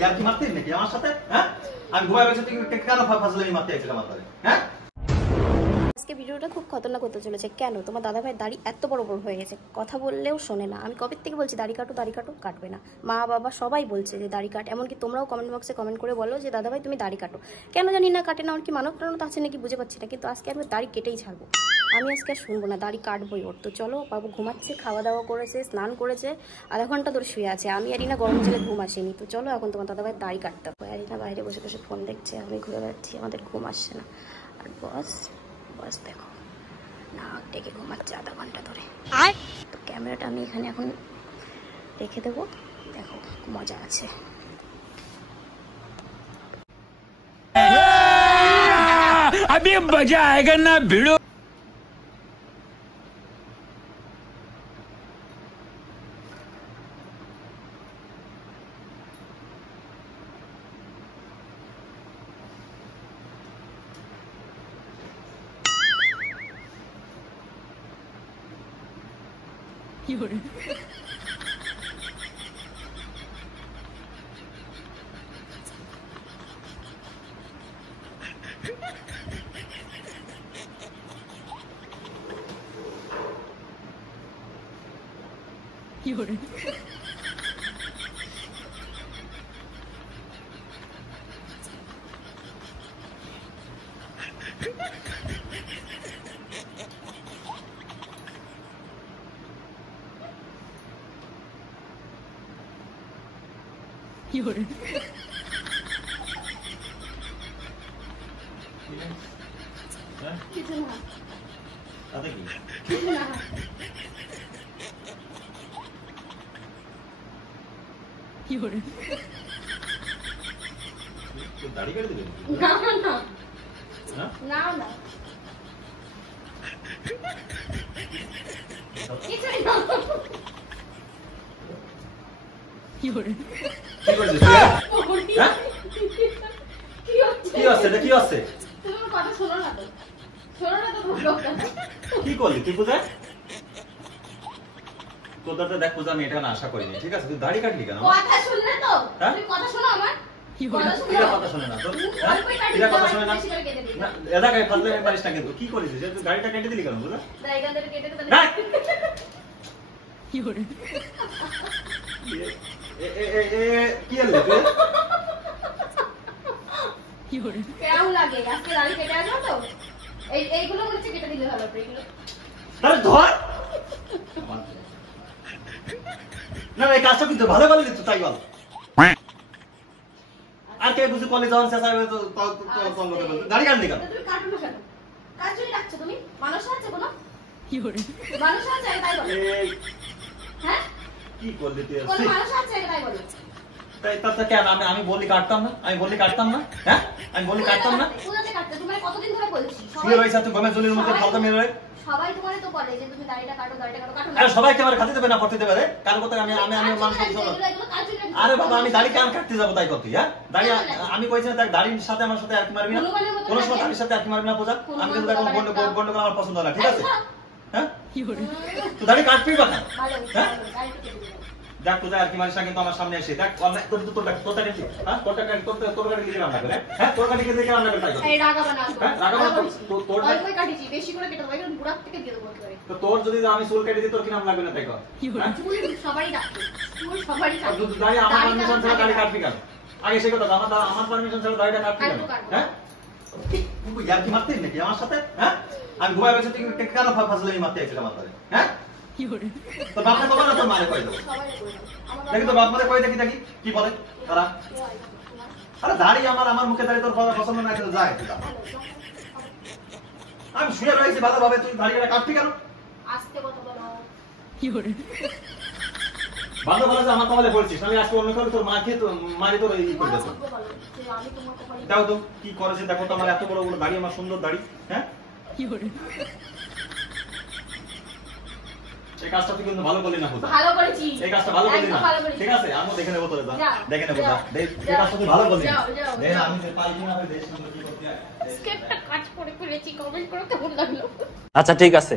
यार की मारते নাকি আমার সাথে হ্যাঁ আমি ঘুমায় বসে তুই কেন ফাজলামি মারতে আইছিস আমার ধরে হ্যাঁ আজকে ভিডিওটা খুব খতরনাক হতে চলেছে। কেন? তোমার দাদা ভাই দাড়ি এত বড় বড় হয়ে গেছে, কথা বললেও শোনে না। আমি কবে থেকে বলছি দাড়ি কাটো কাটবে না। মা বাবা সবাই বলছে যে দাড়ি কাট, এমনকি তোমরাও কমেন্ট বক্সে কমেন্ট করে বলো যে দাদা ভাই তুমি দাড়ি কাটো। কেন জানি না কাটে না, আর কি মানব প্রাণত আছে নাকি বুঝে পাচ্ছি না, কিন্তু আজকে আমি দাড়ি কেটেই ছাড়বো। আমি আজকে আর শুনবো না, দাড়ি কাটবোই ওর। তো চলো, বাবু ঘুমাচ্ছে, খাওয়া দাওয়া করেছে, স্নান করেছে, আধা ঘন্টা ধরে শুয়ে আছে। আমি আরিনা গরম জলে ঘুম আসেনি। তো চলো এখন তোমার দাদা ভাই দাড়ি কাটতে হবে। আরিনা বাইরে বসে বসে ফোন দেখছে, আমি ঘুরে বেড়াচ্ছি, আমাদের ঘুম আসছে না। আর বস দেখো নাক ডেকে ঘুমাচ্ছে আধা ঘন্টা ধরে। তো ক্যামেরাটা আমি এখানে এখন রেখে দেবো, দেখো মজা আছে। अभी मजा आएगा ना भिड़ो। দাড়ি কেটে দিবেন না কি করলি তুই পূজা? তোর দাদা দেখ পূজা, আমি এটা না আশা করিনি। ঠিক আছে, তুই দাড়ি কাটলি কেন? কথা শুনলে তো তুমি কথা শোনো আমার কথা শোনে না তোর, কথা শোনে না। এদা গায়ে ফাজলে পারিস না কিন্তু। কি করিস তুই? গাড়িটা কেটে দিলি কেন পূজা? কি হলো কেমন লাগে আজকে দাড়ি কেটে আসো তো? এইগুলো হচ্ছে কেটে দিলে ভালো করে এগুলো। আরে ধর না, এই কাজটা কিন্তু ভালো ভালো দিত, তাই বল। আর কে বুঝি কলেজ যাওয়ার শেষ হবে তো দাড়ি কাটলি কেন? তুমি কাটো না কেন? কাজ জন্য রাখছো তুমি? মানুষ আছে কোনো? কি করে মানুষ আছে তাই বলো? হ্যাঁ কি করলি তুই? কোন মানুষ আছে তাই বলো? তাই তাতে কেন আমি বলি কাটতাম না? আমি বলি কাটতাম না? হ্যাঁ আমি বলি কাটতাম না? কোথাতে কাটতে? তুমি কতদিন ধরে বলছি শুয়ে রইছ তুই গমের জলের মধ্যে ফলতা মেরে রই। সবাই তোমারে তো বলে যে তুমি দাড়িটা কাটো না। আরে সবাই কি আমার খাতে দেবে না করতে দেবে রে? কার কথা আমি মানুষ শোনো। আরে বাবা, আমি দাড়ি কেন কাটতে যাব তাই করতে? হ্যাঁ দাড়ি আমি কইছি না, দাড়ির সাথে আমার সাথে আর কি মারবি না, কোন সময় দাড়ির সাথে আর কি মারবি না পূজা। আমি কিন্তু দেখো গন্ডগোল আমার পছন্দ না, ঠিক আছে? হ্যাঁ তুই দাড়ি কাটবি বা কেন? হ্যাঁ দেখ পূজা আর কি মারিস না কিন্তু আমার সামনে এসে দেখ তোর গাড়ি হ্যাঁ তোর গাড়ি লিখে রান্না করে। হ্যাঁ তোর গাড়ি লিখে রান্না করে তাই করে। এই রাগাবা না, হ্যাঁ রাগাবা না। তোর অল্প কাটিছি, বেশি করে কেটে দেবো, একদম বুড়া থেকে দিয়ে দেবো করে। তো তোর যদি আমি চুল কেটে দিই তোর কি নাম লাগবে না তাই কর? চুল সবারই কাটবে, চুল সবারই কাটবে। তুই দাড়ি আমার পারমিশন ছাড়া দাড়ি কাটবি কেন? আগে সেই কথা, আমার পারমিশন ছাড়া দাড়িটা কাটবি কেন? হ্যাঁ তুই ইয়ার কি মারতে নাকি আমার সাথে? হ্যাঁ আমি ঘুমায় বসে তুই কেন ফাজলামি মারতে আইছিস আমার ধরে? হ্যাঁ তো বাপরে কবে না তোর মারে কই দেবো? দেখি তো বাপ মারে কই দেখি কি বলে তারা। আরে দাড়ি আমার মুখে দাড়ি তোর পছন্দ না কিন্তু যায়। আমি শুয়ে রয়েছি ভালোভাবে, তুই দাড়িটা কাটবি কেন? আস্তে কথা বলো। ভালো ভালো যে আমার কপালে পড়ছিস, আমি আজকে অন্য কারো তোর মাকে তো মারি তোর এই করে দেবো। দাও তো কি করেছে দেখো তো, আমার এত বড় বড় দাড়ি, আমার সুন্দর দাড়ি। হ্যাঁ এই কাজটা তুই কিন্তু ভালো করলি না। ভালো করেছি, এই কাজটা ভালো করলি না, ঠিক আছে? আমি দেখে নেবো তোরে, দেখে নেবো। এই কাজটা তুই ভালো করলি না। দেখ আমি পারি না, আমি দেখ সুন্দর কি করতে হয়। স্ক্রিপ্টটা কাজ করে ফেলেছি, কমেন্ট করো কেমন লাগলো। আচ্ছা ঠিক আছে।